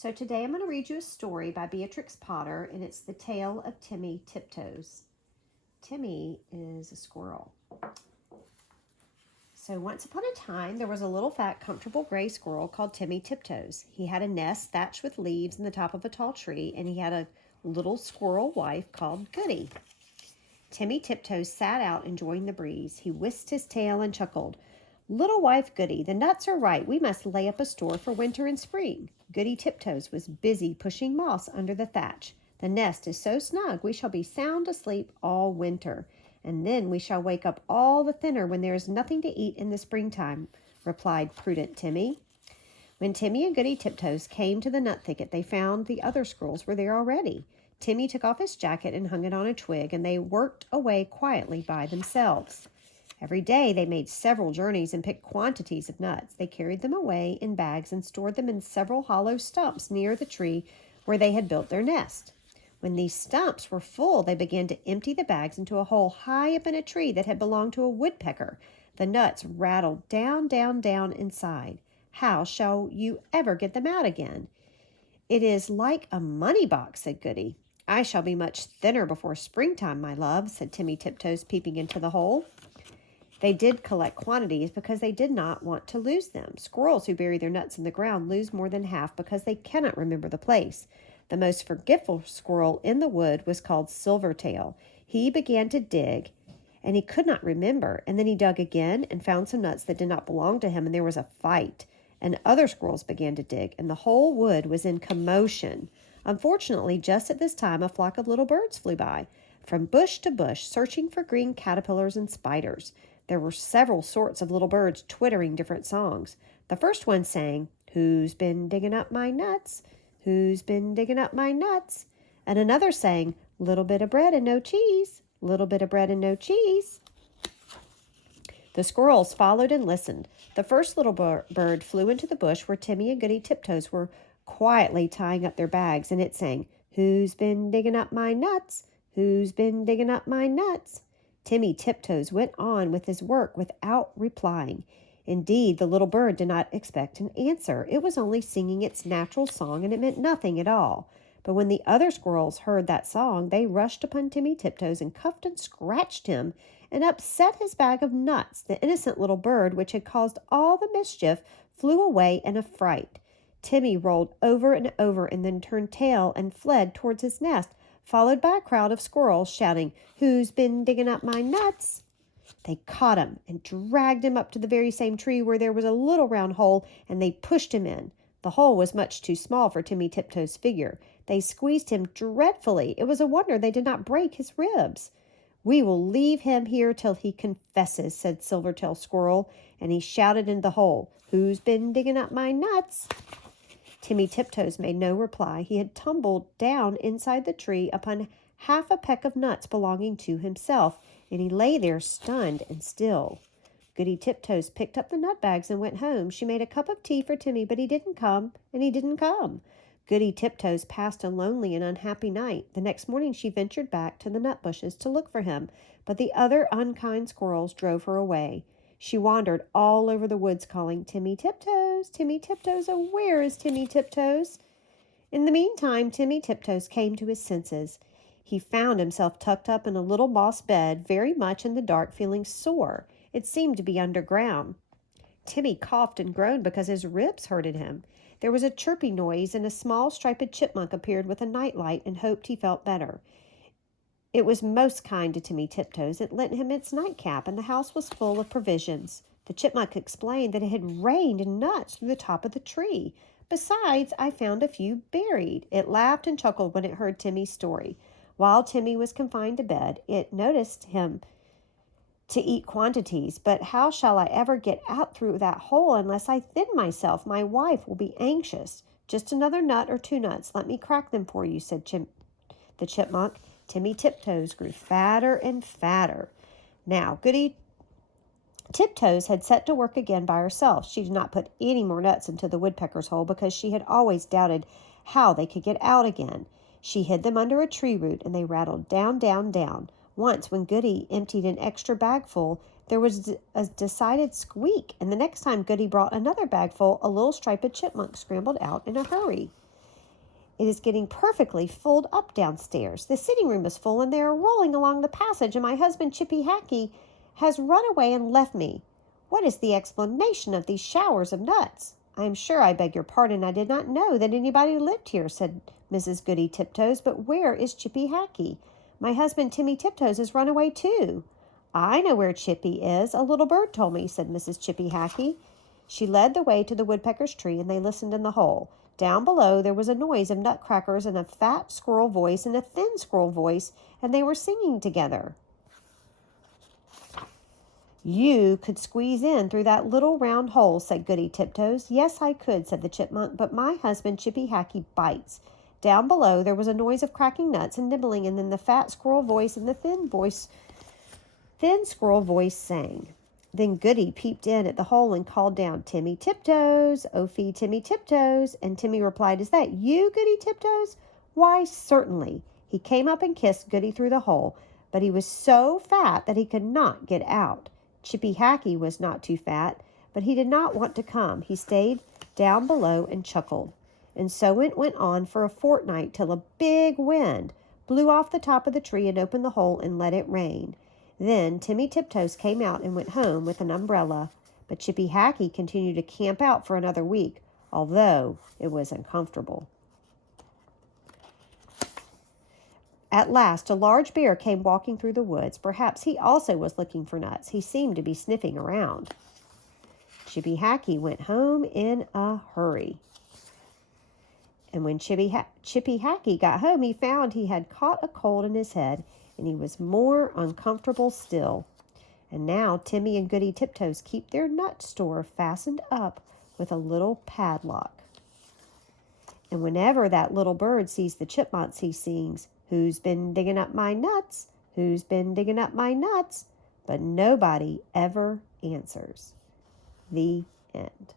So today I'm going to read you a story by Beatrix Potter, and it's the tale of Timmy Tiptoes. Timmy is a squirrel. So once upon a time, there was a little fat, comfortable gray squirrel called Timmy Tiptoes. He had a nest thatched with leaves in the top of a tall tree, and he had a little squirrel wife called Goody. Timmy Tiptoes sat out enjoying the breeze. He whisked his tail and chuckled. Little wife Goody, the nuts are right. We must lay up a store for winter and spring. Goody Tiptoes was busy pushing moss under the thatch. The nest is so snug we shall be sound asleep all winter, and then we shall wake up all the thinner when there is nothing to eat in the springtime, replied prudent Timmy. When Timmy and Goody Tiptoes came to the nut thicket, they found the other squirrels were there already. Timmy took off his jacket and hung it on a twig, and they worked away quietly by themselves. Every day they made several journeys and picked quantities of nuts. They carried them away in bags and stored them in several hollow stumps near the tree where they had built their nest. When these stumps were full, they began to empty the bags into a hole high up in a tree that had belonged to a woodpecker. The nuts rattled down, down, down inside. How shall you ever get them out again? It is like a money box, said Goody. I shall be much thinner before springtime, my love, said Timmy Tiptoes, peeping into the hole. They did collect quantities because they did not want to lose them. Squirrels who bury their nuts in the ground lose more than half because they cannot remember the place. The most forgetful squirrel in the wood was called Silvertail. He began to dig, and he could not remember. And then he dug again and found some nuts that did not belong to him, and there was a fight. And other squirrels began to dig, and the whole wood was in commotion. Unfortunately, just at this time, a flock of little birds flew by, from bush to bush, searching for green caterpillars and spiders. There were several sorts of little birds twittering different songs. The first one sang, "Who's been digging up my nuts? Who's been digging up my nuts?" And another sang, "Little bit of bread and no cheese. Little bit of bread and no cheese." The squirrels followed and listened. The first little bird flew into the bush where Timmy and Goody Tiptoes were quietly tying up their bags, and it sang, "Who's been digging up my nuts? Who's been digging up my nuts?" Timmy Tiptoes went on with his work without replying. Indeed, the little bird did not expect an answer. It was only singing its natural song, and it meant nothing at all. But when the other squirrels heard that song, they rushed upon Timmy Tiptoes and cuffed and scratched him and upset his bag of nuts. The innocent little bird, which had caused all the mischief, flew away in a fright. Timmy rolled over and over and then turned tail and fled towards his nest, followed by a crowd of squirrels shouting, "Who's been digging up my nuts?" They caught him and dragged him up to the very same tree where there was a little round hole, and they pushed him in. The hole was much too small for Timmy Tiptoes' figure. They squeezed him dreadfully. It was a wonder they did not break his ribs. "We will leave him here till he confesses," said Silvertail Squirrel, and he shouted into the hole, "Who's been digging up my nuts?" Timmy Tiptoes made no reply. He had tumbled down inside the tree upon half a peck of nuts belonging to himself, and he lay there stunned and still. Goody Tiptoes picked up the nut bags and went home. She made a cup of tea for Timmy, but he didn't come, and he didn't come. Goody Tiptoes passed a lonely and unhappy night. The next morning she ventured back to the nut bushes to look for him, but the other unkind squirrels drove her away. She wandered all over the woods calling, "Timmy Tiptoes, Timmy Tiptoes, oh, where is Timmy Tiptoes?" In the meantime, Timmy Tiptoes came to his senses. He found himself tucked up in a little moss bed, very much in the dark, feeling sore. It seemed to be underground. Timmy coughed and groaned because his ribs hurted him. There was a chirpy noise, and a small striped chipmunk appeared with a nightlight and hoped he felt better. It was most kind to Timmy Tiptoes. It lent him its nightcap, and the house was full of provisions. The chipmunk explained that it had rained nuts through the top of the tree. "Besides, I found a few buried." It laughed and chuckled when it heard Timmy's story. While Timmy was confined to bed, it noticed him to eat quantities. "But how shall I ever get out through that hole unless I thin myself? My wife will be anxious." "Just another nut or two nuts. Let me crack them for you," said the chipmunk. Timmy Tiptoes grew fatter and fatter. Now, Goody Tiptoes had set to work again by herself. She did not put any more nuts into the woodpecker's hole because she had always doubted how they could get out again. She hid them under a tree root, and they rattled down, down, down. Once, when Goody emptied an extra bagful, there was a decided squeak, and the next time Goody brought another bagful, a little striped chipmunk scrambled out in a hurry. It is getting perfectly filled up downstairs. The sitting room is full, and they are rolling along the passage, and my husband, Chippy Hackey, has run away and left me. What is the explanation of these showers of nuts? I am sure I beg your pardon. I did not know that anybody lived here, said Mrs. Goody Tiptoes. But where is Chippy Hackey? My husband, Timmy Tiptoes, has run away too. I know where Chippy is. A little bird told me, said Mrs. Chippy Hackey. She led the way to the woodpecker's tree, and they listened in the hole. Down below there was a noise of nutcrackers and a fat squirrel voice and a thin squirrel voice, and they were singing together. You could squeeze in through that little round hole, said Goody Tiptoes. Yes, I could, said the chipmunk, but my husband, Chippy Hackey, bites. Down below there was a noise of cracking nuts and nibbling, and then the fat squirrel voice and the thin squirrel voice sang. Then Goody peeped in at the hole and called down, Timmy Tiptoes, oh fee Timmy Tiptoes. And Timmy replied, Is that you, Goody Tiptoes? Why, certainly. He came up and kissed Goody through the hole, but he was so fat that he could not get out. Chippy Hackey was not too fat, but he did not want to come. He stayed down below and chuckled. And so it went on for a fortnight till a big wind blew off the top of the tree and opened the hole and let it rain. Then Timmy Tiptoes came out and went home with an umbrella, but Chippy Hackey continued to camp out for another week, although it was uncomfortable. At last, a large bear came walking through the woods. Perhaps he also was looking for nuts. He seemed to be sniffing around. Chippy Hackey went home in a hurry. And when Chippy Hackey got home, he found he had caught a cold in his head, and he was more uncomfortable still. And now Timmy and Goody Tiptoes keep their nut store fastened up with a little padlock. And whenever that little bird sees the chipmunks, he sings, Who's been digging up my nuts? Who's been digging up my nuts? But nobody ever answers. The end.